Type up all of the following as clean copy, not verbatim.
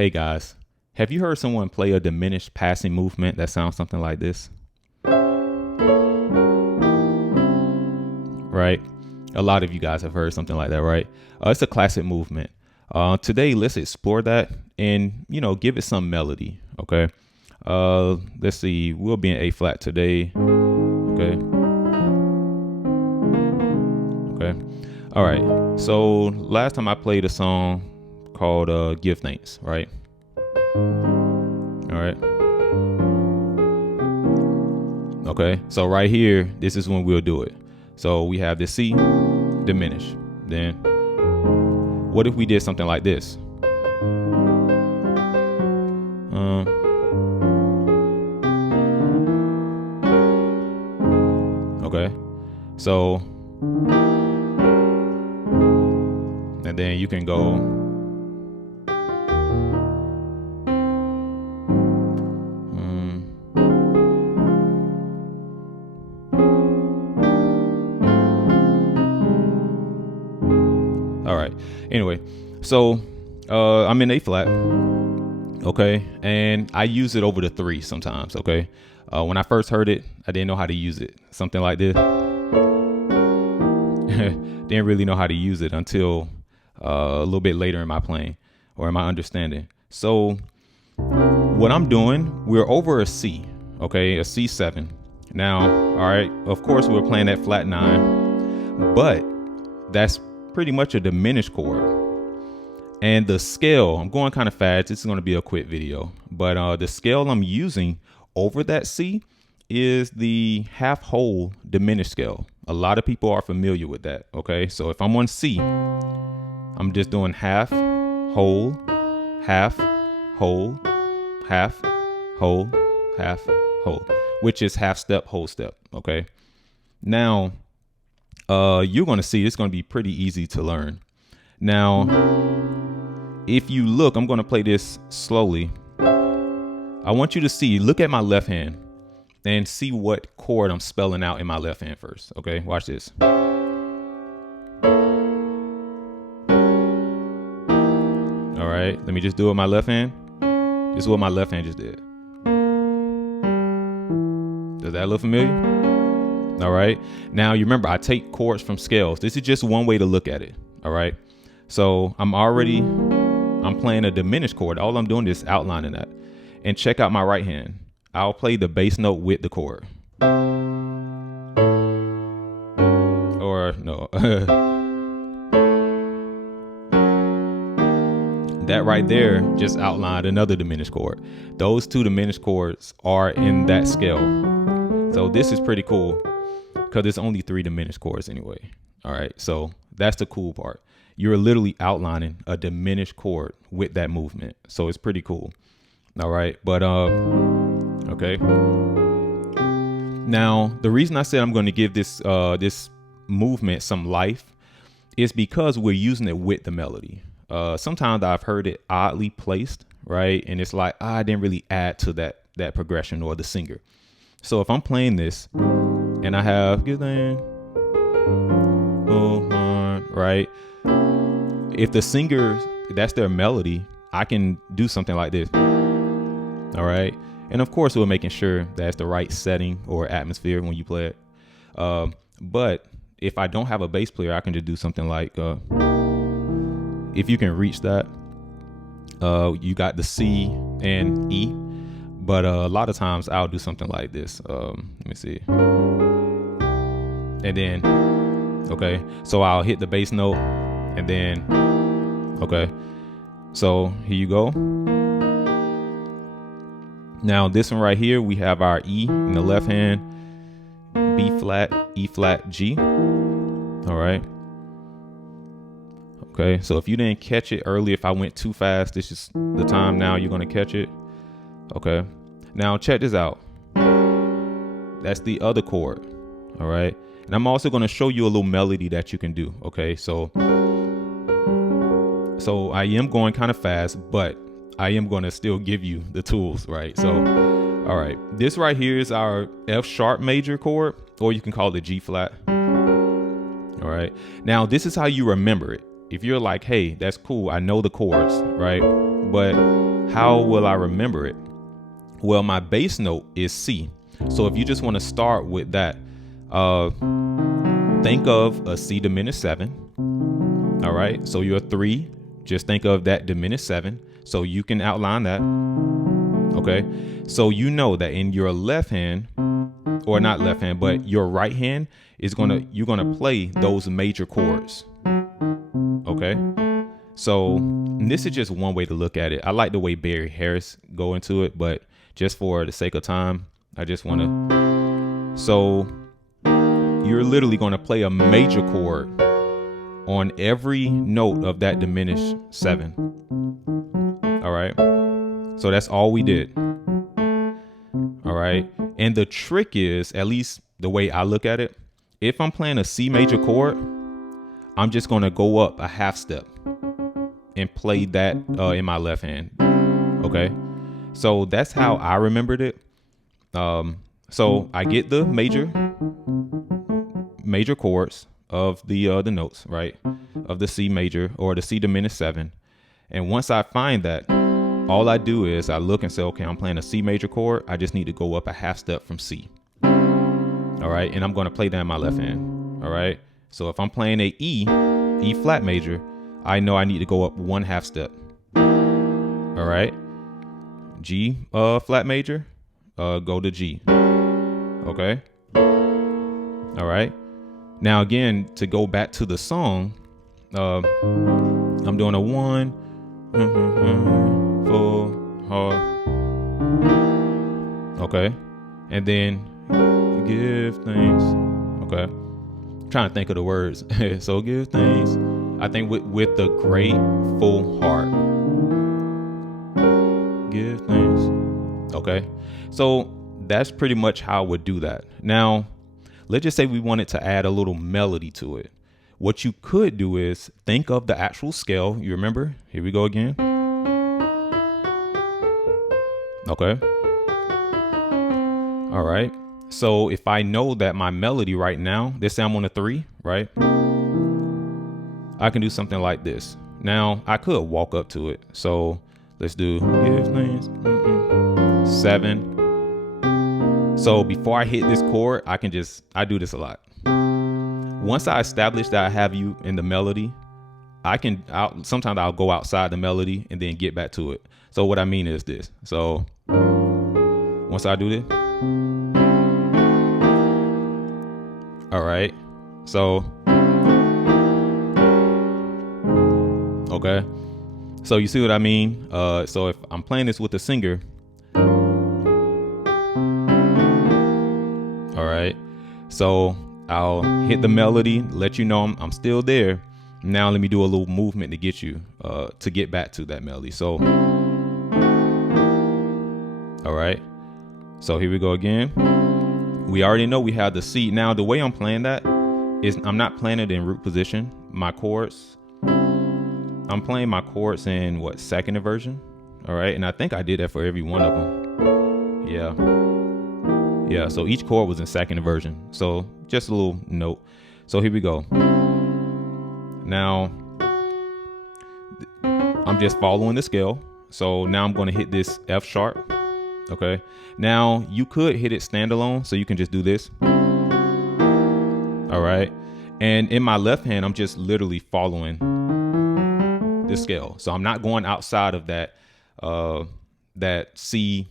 Hey guys, have you heard someone play a diminished passing movement that sounds something like this? Right? A lot of you guys have heard something like that, right? It's a classic movement. Today, let's explore that and, give it some melody, okay? Let's see. We'll be in A flat today. Okay. Okay. All right. So last time I played a song called Give Thanks, right? All right. Okay. So right here, this is when we'll do it. So we have the C diminished. Then what if we did something like this? Okay. So, and then you can go. All right. Anyway, so I'm in A flat. Okay. And I use it over the 3 sometimes. Okay. When I first heard it, I didn't know how to use it. Something like this. Didn't really know how to use it until a little bit later in my playing or in my understanding. So what I'm doing, we're over a C, okay, a C7. Now, all right, of course, we're playing that flat 9, but that's pretty much a diminished chord. And the scale, I'm going kind of fast. This is going to be a quick video, but the scale I'm using over that C is the half whole diminished scale. A lot of people are familiar with that. Okay, so if I'm on C, I'm just doing half, whole, half, whole, half, whole, half, whole, which is half step, whole step. Okay, now you're going to see it's going to be pretty easy to learn. Now, if you look, I'm going to play this slowly. I want you to see, look at my left hand and see what chord I'm spelling out in my left hand first. Okay, watch this. All right, let me just do it with my left hand. This is what my left hand just did. Does that look familiar? All right, now you remember I take chords from scales. This is just one way to look at it. All right, so I'm playing a diminished chord. All I'm doing is outlining that. And check out my right hand. I'll play the bass note with the chord. Or no. That right there just outlined another diminished chord. Those 2 diminished chords are in that scale. So this is pretty cool because it's only 3 diminished chords anyway. All right. So that's the cool part. You're literally outlining a diminished chord with that movement. So it's pretty cool. All right. But okay. Now, the reason I said I'm going to give this movement some life is because we're using it with the melody. Sometimes I've heard it oddly placed, right? And it's like, I didn't really add to that progression or the singer. So if I'm playing this and I have right? If the singer, that's their melody, I can do something like this. All right. And of course, we're making sure that's the right setting or atmosphere when you play it. But if I don't have a bass player, I can just do something like, if you can reach that, you got the C and E. But a lot of times I'll do something like this. Let me see. And then, okay. So I'll hit the bass note and then, okay. So here you go. Now this one right here, we have our E in the left hand, B flat, E flat, G. All right. Okay, so if you didn't catch it early, if I went too fast, this is the time now you're going to catch it. Okay, now check this out. That's the other chord. All right, and I'm also going to show you a little melody that you can do. Okay, so I am going kind of fast, but I am going to still give you the tools, right? So, all right, this right here is our F sharp major chord, or you can call it G flat. All right, now this is how you remember it. If you're like, hey, that's cool, I know the chords, right? But how will I remember it? Well, my bass note is C. So if you just want to start with that, think of a C diminished 7. All right. So you're 3. Just think of that diminished 7. So you can outline that. Okay. So you know that in your left hand, or not left hand, but your right hand is you're gonna play those major chords. Okay. So this is just one way to look at it. I like the way Barry Harris go into it, but just for the sake of time, I just want to. So you're literally going to play a major chord on every note of that diminished 7. All right. So that's all we did. All right. And the trick is, at least the way I look at it, if I'm playing a C major chord, I'm just going to go up a half step and play that in my left hand. Okay. So that's how I remembered it. So I get the major chords of the notes, right? Of the C major or the C diminished 7. And once I find that, all I do is I look and say, okay, I'm playing a C major chord. I just need to go up a half step from C. All right. And I'm going to play that in my left hand. All right. So if I'm playing a E flat major, I know I need to go up one half step. All right. G flat major, go to G. Okay. All right. Now again, to go back to the song, I'm doing a 1, 4, hard. Okay. And then give thanks. Okay. I'm trying to think of the words. So give thanks. I think with the grateful heart. Give thanks. Okay. So that's pretty much how I would do that. Now, let's just say we wanted to add a little melody to it. What you could do is think of the actual scale. You remember? Here we go again. Okay. All right. So if I know that my melody right now, let's say I'm on a 3, right? I can do something like this. Now I could walk up to it. So let's do give thanks. 7. So before I hit this chord, I do this a lot. Once I establish that I have you in the melody, sometimes I'll go outside the melody and then get back to it. So what I mean is this. So once I do this. All right. So, okay. So you see what I mean? So if I'm playing this with the singer, all right. So I'll hit the melody, let you know I'm still there. Now let me do a little movement to get you, to get back to that melody. So, all right. So here we go again. We already know we have the C. Now the way I'm playing that is I'm not playing it in root position. My chords, I'm playing my chords in second inversion. All right. And I think I did that for every one of them. Yeah. So each chord was in second inversion. So just a little note. So here we go. Now I'm just following the scale. So now I'm going to hit this F sharp. Okay. Now you could hit it standalone. So you can just do this. All right. And in my left hand, I'm just literally following the scale. So I'm not going outside of that C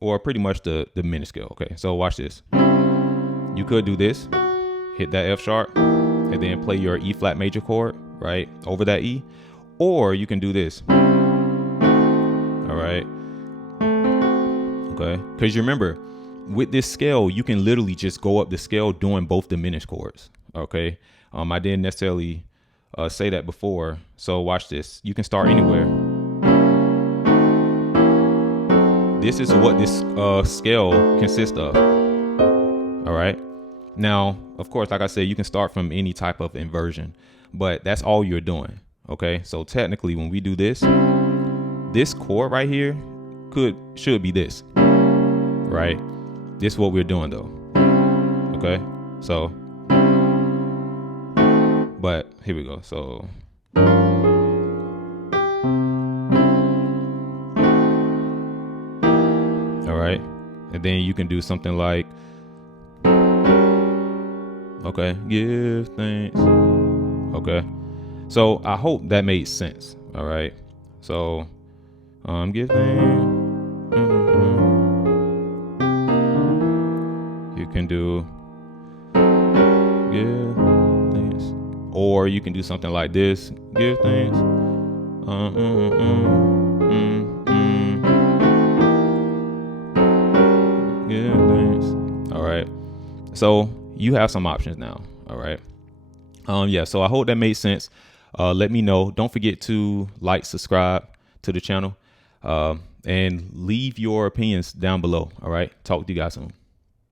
or pretty much the diminished scale. Okay. So watch this. You could do this, hit that F sharp and then play your E flat major chord right over that E, or you can do this. All right. Okay. Because you remember with this scale, you can literally just go up the scale doing both diminished chords. Okay. I didn't necessarily say that before. So watch this. You can start anywhere. This is what this scale consists of. All right. Now, of course, like I said, you can start from any type of inversion, but that's all you're doing. Okay. So technically when we do this chord right here should be this. Right. This is what we're doing though. Okay. So, but here we go. So, All right. And then you can do something like, okay, give thanks. Okay. So I hope that made sense. All right. So give thanks. You can do give thanks. Or you can do something like this. Give thanks. Give thanks. All right. So you have some options now. All right. Yeah. So I hope that made sense. Let me know. Don't forget to like, subscribe to the channel, and leave your opinions down below. All right. Talk to you guys soon.